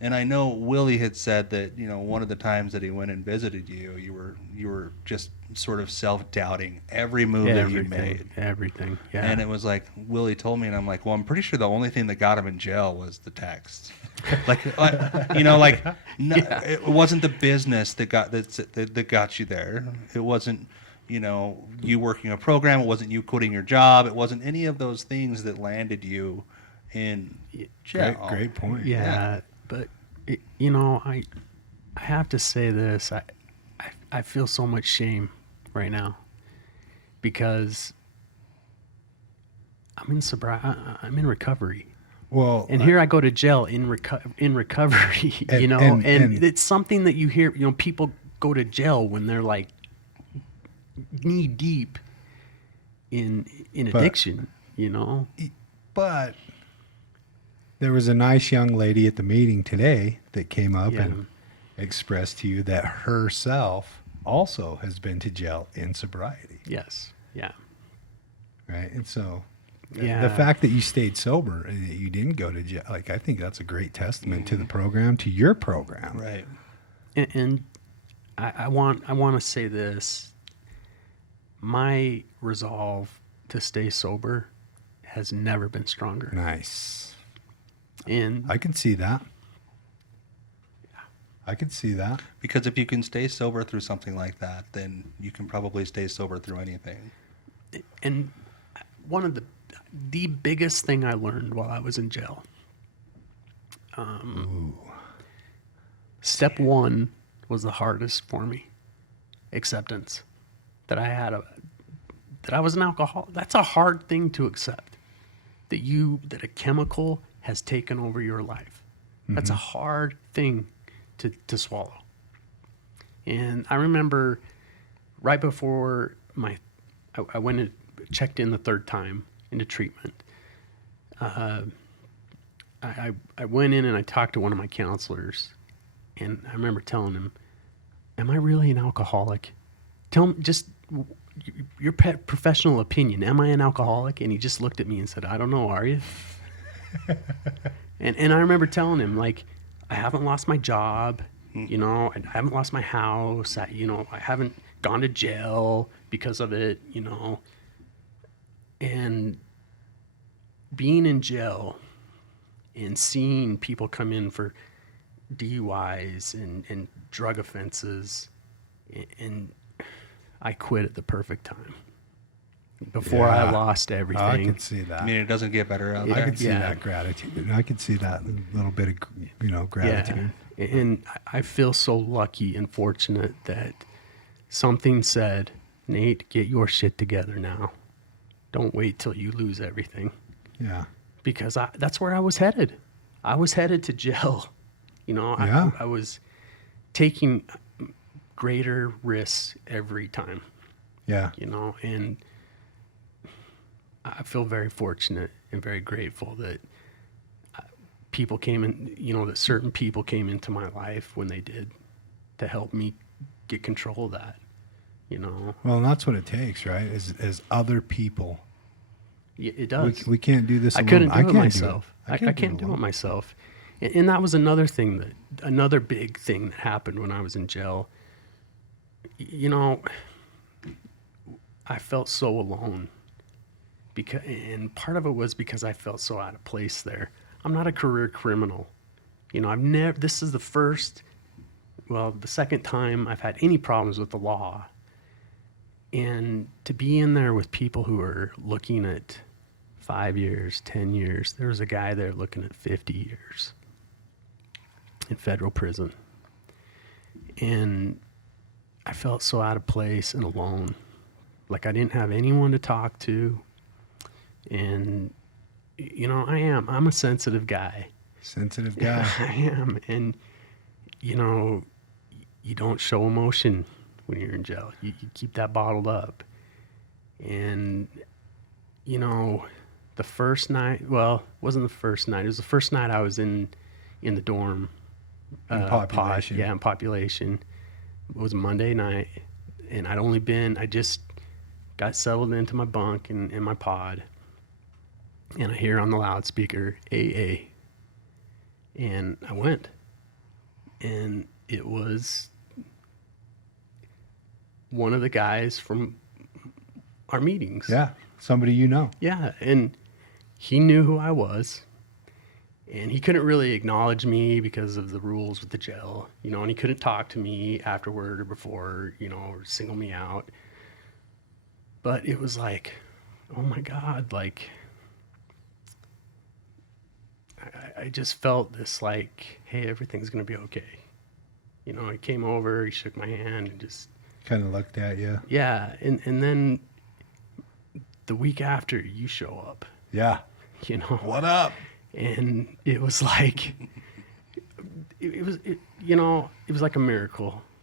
And I know Willie had said that, one of the times that he went and visited you, you were just sort of self-doubting every move that you made. Everything, yeah. And it was like Willie told me, and I'm like, well, I'm pretty sure the only thing that got him in jail was the text. It wasn't the business that got you there. It wasn't, you working a program. It wasn't you quitting your job. It wasn't any of those things that landed you in jail. Great point. Yeah. But I have to say this. I feel so much shame right now because I'm in sobriety. I'm in recovery. Well, and here I go to jail in recovery. And it's something that you hear. People go to jail when they're like knee deep in addiction. But there was a nice young lady at the meeting today that came up and expressed to you that herself also has been to jail in sobriety. Yes. Yeah. Right. And so the fact that you stayed sober and that you didn't go to jail, I think that's a great testament to the program, to your program. Right. And I want to say this. My resolve to stay sober has never been stronger. Nice. And I can see that. I can see that. Because if you can stay sober through something like that, then you can probably stay sober through anything. And one of the biggest thing I learned while I was in jail. Step one was the hardest for me. Acceptance. That I was an alcoholic. That's a hard thing to accept. That a chemical has taken over your life. That's a hard thing to swallow. And I remember right before I went and checked in the third time into treatment. I went in and I talked to one of my counselors, and I remember telling him, "Am I really an alcoholic? Tell me just your professional opinion. Am I an alcoholic?" And he just looked at me and said, "I don't know. Are you?" And I remember telling him, like, I haven't lost my job, I haven't lost my house, I haven't gone to jail because of it, And being in jail and seeing people come in for DUIs and drug offenses, and I quit at the perfect time. Before I lost everything. I can see that. I mean, it doesn't get better out there. I can see that gratitude. I can see that little bit of, gratitude. Yeah. And I feel so lucky and fortunate that something said, "Nate, get your shit together now. Don't wait till you lose everything." Yeah. Because that's where I was headed. I was headed to jail. I was taking greater risks every time. Yeah. And I feel very fortunate and very grateful that people came in, that certain people came into my life when they did to help me get control of that, Well, and that's what it takes, right? As other people. Yeah, it does. We can't do this alone. I couldn't do it myself. I can't do it myself. And that was another big thing that happened when I was in jail. I felt so alone. And part of it was because I felt so out of place there. I'm not a career criminal. This is the second time I've had any problems with the law. And to be in there with people who are looking at 5 years, 10 years, there was a guy there looking at 50 years in federal prison. And I felt so out of place and alone. Like I didn't have anyone to talk to. And, I'm a sensitive guy. Sensitive guy. I am. And, you don't show emotion when you're in jail. You keep that bottled up. And, the first night, well, it wasn't the first night. It was the first night I was in the dorm. In population. In population. It was Monday night. And I just got settled into my bunk in my pod. And I hear on the loudspeaker, AA. And I went. And it was one of the guys from our meetings. Yeah. Somebody you know. Yeah, and he knew who I was, and he couldn't really acknowledge me because of the rules with the jail, you know, and he couldn't talk to me afterward or before, you know, or single me out. But it was like, oh my God, like, I just felt this like, hey, everything's going to be okay. You know, he came over, he shook my hand, and just, Kind of looked at you. yeah. And then the week after, you show up, Yeah. you know. What up? And it was like, it was like a miracle.